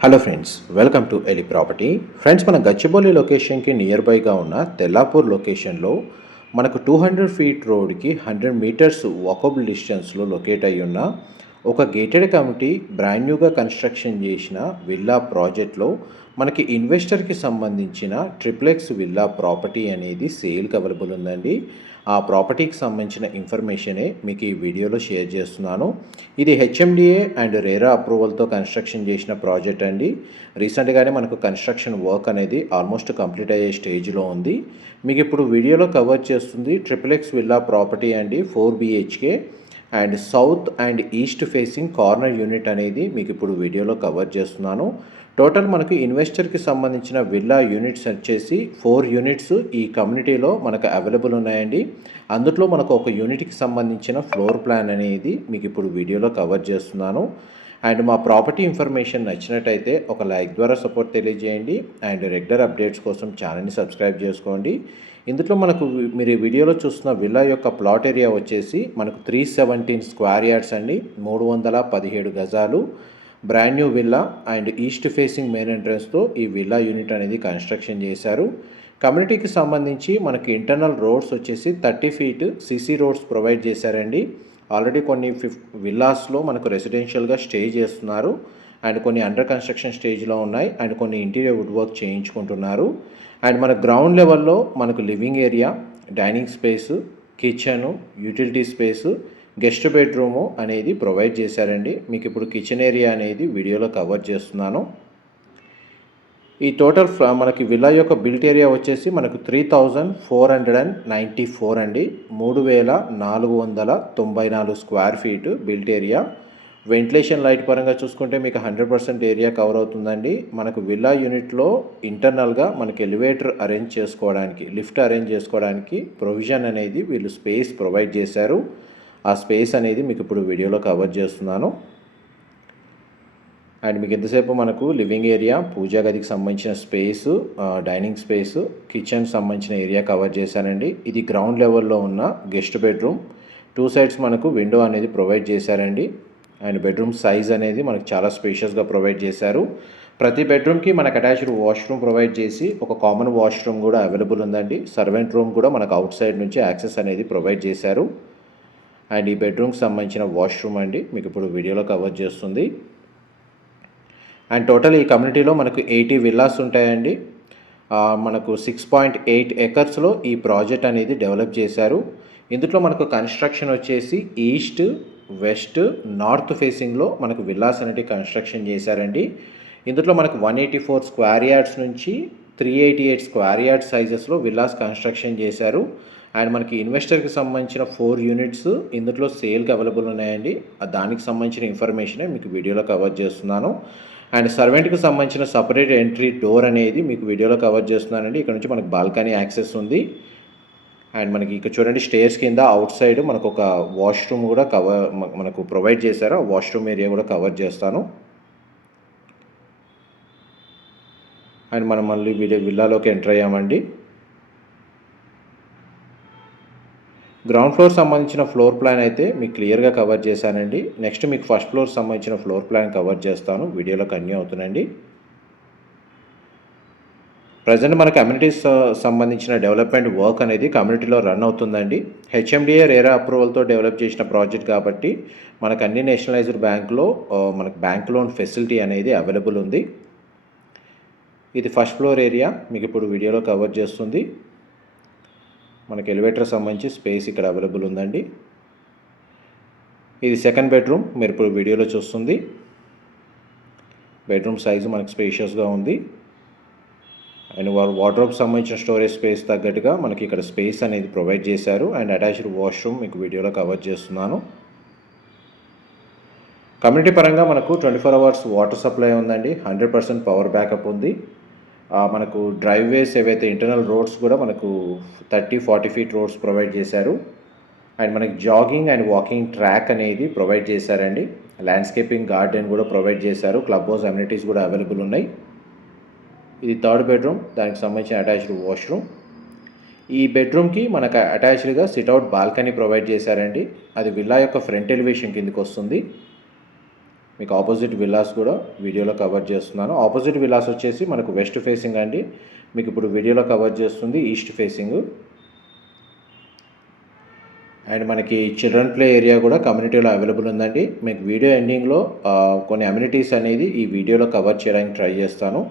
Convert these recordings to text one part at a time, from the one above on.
Hello friends welcome to Eli property friends మన గచ్చిబౌలి లొకేషన్కి near బైగా ఉన్న తెల్లాపూర్ లొకేషన్లో మనకు టూ హండ్రెడ్ ఫీట్ రోడ్కి హండ్రెడ్ మీటర్స్ వాకబుల్ డిస్టెన్స్లో లొకేట్ అయి ఉన్న ఒక గేటెడ్ కమిటీ బ్రాండ్ న్యూగా కన్స్ట్రక్షన్ చేసిన విల్లా ప్రాజెక్ట్లో మనకి ఇన్వెస్టర్కి సంబంధించిన ట్రిప్లెక్స్ విల్లా ప్రాపర్టీ అనేది సేల్కి అవైలబుల్ ఉందండి. ఆ ప్రాపర్టీకి సంబంధించిన ఇన్ఫర్మేషనే మీకు ఈ వీడియోలో షేర్ చేస్తున్నాను. ఇది హెచ్ఎండిఏ అండ్ రేరా అప్రూవల్తో కన్స్ట్రక్షన్ చేసిన ప్రాజెక్ట్ అండి. రీసెంట్గానే మనకు కన్స్ట్రక్షన్ వర్క్ అనేది ఆల్మోస్ట్ కంప్లీట్ అయ్యే స్టేజ్లో ఉంది. మీకు ఇప్పుడు వీడియోలో కవర్ చేస్తుంది ట్రిపుల్ విల్లా ప్రాపర్టీ అండి four BHK and south and east facing corner unit అనేది మీకు ఇప్పుడు వీడియోలో కవర్ చేస్తున్నాను. టోటల్ మనకు ఇన్వెస్టర్కి సంబంధించిన విల్లా యూనిట్స్ వచ్చేసి ఫోర్ యూనిట్స్ ఈ కమ్యూనిటీలో మనకు అవైలబుల్ ఉన్నాయండి. అందులో మనకు ఒక యూనిట్కి సంబంధించిన ఫ్లోర్ ప్లాన్ అనేది మీకు ఇప్పుడు వీడియోలో కవర్ చేస్తున్నాను. అండ్ మా ప్రాపర్టీ ఇన్ఫర్మేషన్ నచ్చినట్టయితే ఒక లైక్ ద్వారా సపోర్ట్ తెలియజేయండి. అండ్ రెగ్యులర్ అప్డేట్స్ కోసం ఛానల్ని సబ్స్క్రైబ్ చేసుకోండి. ఇందులో మనకు మీరు ఈ వీడియోలో చూస్తున్న విల్లా యొక్క ప్లాట్ ఏరియా వచ్చేసి మనకు త్రీ సెవెంటీన్ స్క్వేర్ యార్డ్స్ అండి. మూడు వందల పదిహేడు గజాలు. Brand new villa and east facing main ఎంట్రన్స్తో ఈ విల్లా యూనిట్ అనేది కన్స్ట్రక్షన్ చేశారు. కమ్యూనిటీకి సంబంధించి మనకి ఇంటర్నల్ రోడ్స్ వచ్చేసి thirty feet CC roads provide చేశారండి. ఆల్రెడీ కొన్ని ఫిఫ్ విల్లాస్లో మనకు రెసిడెన్షియల్గా స్టే చేస్తున్నారు. అండ్ కొన్ని అండర్ కన్స్ట్రక్షన్ స్టేజ్లో ఉన్నాయి. అండ్ కొన్ని ఇంటీరియర్ వుడ్ వర్క్ చేయించుకుంటున్నారు. అండ్ మన గ్రౌండ్ లెవెల్లో మనకు living area dining space kitchen utility space guest bedroom అనేది ప్రొవైడ్ చేశారండి. మీకు ఇప్పుడు కిచెన్ ఏరియా అనేది వీడియోలో కవర్ చేస్తున్నాను. ఈ టోటల్ మనకి విల్లా యొక్క బిల్ట్ ఏరియా వచ్చేసి మనకు three thousand four hundred and ninety four అండి. మూడు వేల నాలుగు వందల తొంభై నాలుగు square feet built area ventilation light పరంగా చూసుకుంటే మీకు హండ్రెడ్ పర్సెంట్ ఏరియా కవర్ అవుతుందండి. మనకు విల్లా యూనిట్లో ఇంటర్నల్గా మనకి ఎలివేటర్ అరేంజ్ చేసుకోవడానికి లిఫ్ట్ అరేంజ్ చేసుకోవడానికి ప్రొవిజన్ అనేది వీళ్ళు స్పేస్ ప్రొవైడ్ చేశారు. ఆ స్పేస్ అనేది మీకు ఇప్పుడు వీడియోలో కవర్ చేస్తున్నాను. అండ్ మీకు ఎంతసేపు మనకు లివింగ్ ఏరియా పూజా గదికి సంబంధించిన స్పేస్ డైనింగ్ స్పేస్ కిచెన్ సంబంధించిన ఏరియా కవర్ చేశానండి. ఇది గ్రౌండ్ లెవెల్లో ఉన్న గెస్ట్ బెడ్రూమ్. టూ సైడ్స్ మనకు విండో అనేది ప్రొవైడ్ చేశారండి. అండ్ బెడ్రూమ్ సైజ్ అనేది మనకు చాలా స్పేషియస్గా ప్రొవైడ్ చేశారు. ప్రతి బెడ్రూమ్కి మనకు అటాచ్డ్ వాష్రూమ్ ప్రొవైడ్ చేసి ఒక కామన్ వాష్రూమ్ కూడా అవైలబుల్ ఉందండి. సర్వెంట్ రూమ్ కూడా మనకు అవుట్ సైడ్ నుంచి యాక్సెస్ అనేది ప్రొవైడ్ చేశారు. అండ్ ఈ బెడ్రూమ్కి సంబంధించిన వాష్రూమ్ అండి. మీకు ఇప్పుడు వీడియోలో కవర్ చేస్తుంది. అండ్ టోటల్ ఈ కమ్యూనిటీలో మనకు ఎయిటీ విల్లాస్ ఉంటాయండి. మనకు సిక్స్ పాయింట్ ఎయిట్ ఎకర్స్లో ఈ ప్రాజెక్ట్ అనేది డెవలప్ చేశారు. ఇందులో మనకు కన్స్ట్రక్షన్ వచ్చేసి ఈస్ట్ వెస్ట్ నార్త్ ఫేసింగ్లో మనకు విల్లాస్ అనేటివి కన్స్ట్రక్షన్ చేశారండి. ఇందులో మనకు one eighty four square yards నుంచి three eighty eight square yard సైజెస్లో villas construction చేశారు. అండ్ మనకి ఇన్వెస్టర్కి సంబంధించిన ఫోర్ యూనిట్స్ ఇందులో సేల్కి అవైలబుల్ ఉన్నాయండి. దానికి సంబంధించిన ఇన్ఫర్మేషన్ మీకు వీడియోలో కవర్ చేస్తున్నాను. అండ్ సర్వెంట్కి సంబంధించిన సపరేట్ ఎంట్రీ డోర్ అనేది మీకు వీడియోలో కవర్ చేస్తున్నానండి. ఇక్కడ నుంచి మనకు బాల్కనీ యాక్సెస్ ఉంది. అండ్ మనకి ఇక్కడ చూడండి స్టేర్స్ కింద అవుట్ సైడ్ మనకు ఒక వాష్రూమ్ కూడా కవర్ మనకు ప్రొవైడ్ చేశారు. ఆ వాష్రూమ్ ఏరియా కూడా కవర్ చేస్తాను. అండ్ మనం మళ్ళీ వీడియో విల్లాలోకి ఎంటర్ అయ్యామండి. గ్రౌండ్ ఫ్లోర్ సంబంధించిన ఫ్లోర్ ప్లాన్ అయితే మీకు క్లియర్గా కవర్ చేశానండి. నెక్స్ట్ మీకు ఫస్ట్ ఫ్లోర్ సంబంధించిన ఫ్లోర్ ప్లాన్ కవర్ చేస్తాను. వీడియోలో కన్యూ అవుతుందండి ప్రజెంట్ మన కమ్యూనిటీస్ సంబంధించిన డెవలప్మెంట్ వర్క్ అనేది కమ్యూనిటీలో రన్ అవుతుందండి. హెచ్ఎండిఏ రేరా అప్రూవల్తో డెవలప్ చేసిన ప్రాజెక్ట్ కాబట్టి మనకు అన్ని నేషనలైజ్డ్ బ్యాంకులో మనకు బ్యాంక్ లోన్ ఫెసిలిటీ అనేది అవైలబుల్ ఉంది. ఇది ఫస్ట్ ఫ్లోర్ ఏరియా మీకు ఇప్పుడు వీడియోలో కవర్ చేస్తుంది. మనకి ఎలివేటర్ సంబంధించి స్పేస్ ఇక్కడ అవైలబుల్ ఉందండి. ఇది సెకండ్ బెడ్రూమ్ మీరు ఇప్పుడు వీడియోలో చూస్తుంది. బెడ్రూమ్ సైజు మనకి స్పేషియస్గా ఉంది. అండ్ వారు వార్డ్రోబ్ సంబంధించిన స్టోరేజ్ స్పేస్ తగ్గట్టుగా మనకి ఇక్కడ స్పేస్ అనేది ప్రొవైడ్ చేశారు. అండ్ అటాచ్డ్ వాష్రూమ్ మీకు వీడియోలో కవర్ చేస్తున్నాను. కమ్యూనిటీ పరంగా మనకు twenty four hours water supply ఉందండి. హండ్రెడ్ పర్సెంట్ పవర్ బ్యాకప్ ఉంది. మనకు డ్రైవ్వేస్ ఏవైతే ఇంటర్నల్ రోడ్స్ కూడా మనకు thirty forty feet roads provide చేశారు. అండ్ మనకి జాగింగ్ అండ్ వాకింగ్ ట్రాక్ అనేది ప్రొవైడ్ చేశారండి. ల్యాండ్స్కేపింగ్ గార్డెన్ కూడా ప్రొవైడ్ చేశారు. క్లబ్ హౌస్ అమ్యూనిటీస్ కూడా అవైలబుల్ ఉన్నాయి. ఇది థర్డ్ బెడ్రూమ్ దానికి సంబంధించిన అటాచ్డ్ వాష్రూమ్. ఈ బెడ్రూమ్కి మనకు అటాచ్డ్గా సిట్అవుట్ బాల్కనీ ప్రొవైడ్ చేశారండి. అది విల్లా యొక్క ఫ్రంట్ ఎలివేషన్ కిందకి వస్తుంది. మీకు ఆపోజిట్ విల్లాస్ కూడా వీడియోలో కవర్ చేస్తున్నాను. ఆపోజిట్ విల్లాస్ వచ్చేసి మనకు వెస్ట్ ఫేసింగ్ అండి. మీకు ఇప్పుడు వీడియోలో కవర్ చేస్తుంది ఈస్ట్ ఫేసింగ్. అండ్ మనకి చిల్డ్రన్ ప్లే ఏరియా కూడా కమ్యూనిటీలో అవైలబుల్ ఉందండి. మీకు వీడియో ఎండింగ్లో కొన్ని అమ్యూనిటీస్ అనేది ఈ వీడియోలో కవర్ చేయడానికి ట్రై చేస్తాను.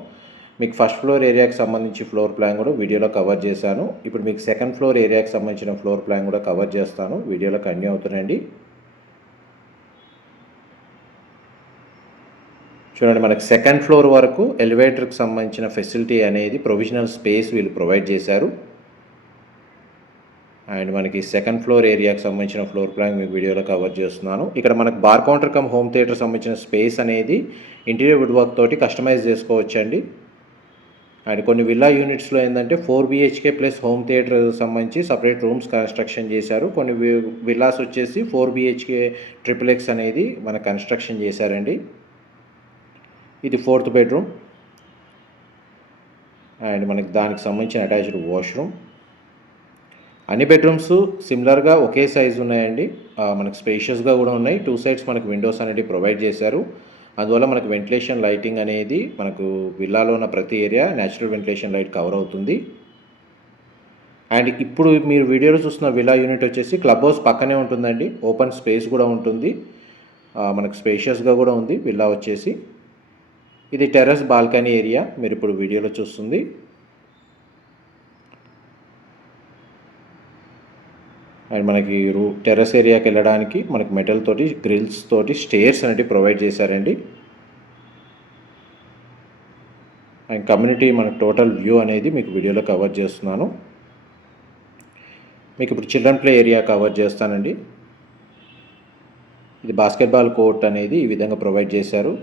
మీకు ఫస్ట్ ఫ్లోర్ ఏరియాకి సంబంధించి ఫ్లోర్ ప్లాన్ కూడా వీడియోలో కవర్ చేశాను. ఇప్పుడు మీకు సెకండ్ ఫ్లోర్ ఏరియాకి సంబంధించిన ఫ్లోర్ ప్లాన్ కూడా కవర్ చేస్తాను. వీడియోలో కంటిన్యూ అవుతుందండి చూడండి మనకి సెకండ్ ఫ్లోర్ వరకు ఎలివేటర్కి సంబంధించిన ఫెసిలిటీ అనేది ప్రొవిజనల్ స్పేస్ వీళ్ళు ప్రొవైడ్ చేశారు. అండ్ మనకి సెకండ్ ఫ్లోర్ ఏరియాకి సంబంధించిన ఫ్లోర్ ప్లాన్ మీకు వీడియోలో కవర్ చేస్తున్నాను. ఇక్కడ మనకు bar counter cum home theatre సంబంధించిన స్పేస్ అనేది ఇంటీరియర్ వుడ్ వర్క్ తోటి కస్టమైజ్ చేసుకోవచ్చండి. అండ్ కొన్ని విల్లా యూనిట్స్లో ఏంటంటే four BHK plus home theatre సంబంధించి సపరేట్ రూమ్స్ కన్స్ట్రక్షన్ చేశారు. కొన్ని వి- విల్లాస్ వచ్చేసి ఫోర్ బిహెచ్కే ట్రిపుల్ ఎక్స్ అనేది మన కన్స్ట్రక్షన్ చేశారండి. ఇది ఫోర్త్ బెడ్రూమ్. అండ్ మనకి దానికి సంబంధించిన అటాచ్డ్ వాష్రూమ్. అన్ని బెడ్రూమ్స్ సిమిలర్గా ఒకే సైజు ఉన్నాయండి. మనకు స్పేషియస్గా కూడా ఉన్నాయి. టూ సైడ్స్ మనకు విండోస్ అనేది ప్రొవైడ్ చేశారు. అందువల్ల మనకు వెంటిలేషన్ లైటింగ్ అనేది మనకు విల్లాలో ఉన్న ప్రతి area natural ventilation light cover అవుతుంది. అండ్ ఇప్పుడు మీరు వీడియోలో చూస్తున్న విల్లా యూనిట్ వచ్చేసి క్లబ్ హౌస్ పక్కనే ఉంటుందండి. ఓపెన్ స్పేస్ కూడా ఉంటుంది. మనకు స్పేషియస్గా కూడా ఉంది. విల్లా వచ్చేసి. ఇది టెర్రస్ బాల్కనీ ఏరియా. మీరు ఇప్పుడు వీడియోలో చూస్తుంది. అండ్ మనకి రూ టెర్రస్ ఏరియాకి వెళ్ళడానికి మనకి మెటల్ తోటి గ్రిల్స్ తోటి స్టేర్స్ అనేవి ప్రొవైడ్ చేశారండి. అండ్ కమ్యూనిటీ మనకు టోటల్ వ్యూ అనేది మీకు వీడియోలో కవర్ చేస్తున్నాను. మీకు ఇప్పుడు చిల్డ్రన్ ప్లే ఏరియా కవర్ చేస్తానండి. ఇది బాస్కెట్బాల్ కోర్ట్ అనేది ఈ విధంగా ప్రొవైడ్ చేశారు.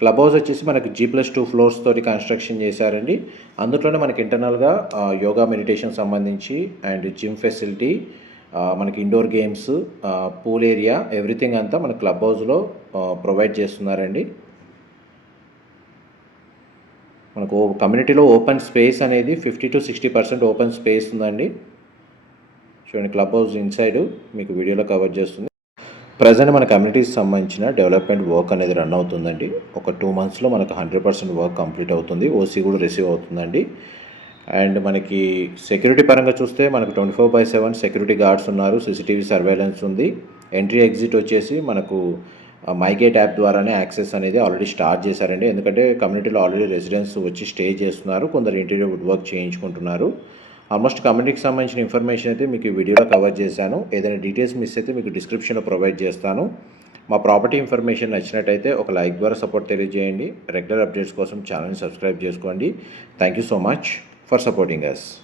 క్లబ్ హౌస్ వచ్చేసి మనకి జీ ప్లస్ టూ ఫ్లోర్స్ తోటి కన్స్ట్రక్షన్ చేశారండి. అందులోనే మనకి ఇంటర్నల్గా యోగా మెడిటేషన్ సంబంధించి అండ్ జిమ్ ఫెసిలిటీ మనకి indoor games pool area everything అంతా మన క్లబ్ హౌస్లో ప్రొవైడ్ చేస్తున్నారండి. మనకు కమ్యూనిటీలో ఓపెన్ స్పేస్ అనేది fifty to sixty percent open space ఉందండి. చూడండి క్లబ్ హౌస్ ఇన్సైడ్ మీకు వీడియోలో కవర్ చేస్తుంది. ప్రజెంట్ మన కమ్యూనిటీకి సంబంధించిన డెవలప్మెంట్ వర్క్ అనేది రన్ అవుతుందండి. ఒక టూ మంత్స్లో మనకు హండ్రెడ్ పర్సెంట్ వర్క్ కంప్లీట్ అవుతుంది. ఓసీ కూడా రిసీవ్ అవుతుందండి. అండ్ మనకి సెక్యూరిటీ పరంగా చూస్తే మనకు twenty four by seven security guards ఉన్నారు సీసీటీవీ సర్వేలెన్స్ ఉంది. ఎంట్రీ ఎగ్జిట్ వచ్చేసి మనకు మైగేట్ యాప్ ద్వారానే యాక్సెస్ అనేది ఆల్రెడీ స్టార్ట్ చేశారండి. ఎందుకంటే కమ్యూనిటీలో ఆల్రెడీ రెసిడెంట్స్ వచ్చి స్టే చేస్తున్నారు కొందరు ఇంటీరియర్ వుడ్ వర్క్ చేయించుకుంటున్నారు. ఆల్మోస్ట్ కమ్యూనిటీకి సంబంధించిన ఇన్ఫర్మేషన్ అయితే మీకు ఈ వీడియోలో కవర్ చేశాను. ఏదైనా డీటెయిల్స్ మిస్ అయితే మీకు డిస్క్రిప్షన్లో ప్రొవైడ్ చేస్తాను. మా ప్రాపర్టీ ఇన్ఫర్మేషన్ నచ్చినట్టయితే ఒక లైక్ ద్వారా సపోర్ట్ తెలియజేయండి. రెగ్యులర్ అప్డేట్స్ కోసం ఛానల్ని సబ్స్క్రైబ్ చేసుకోండి. Thank you so much. for supporting us.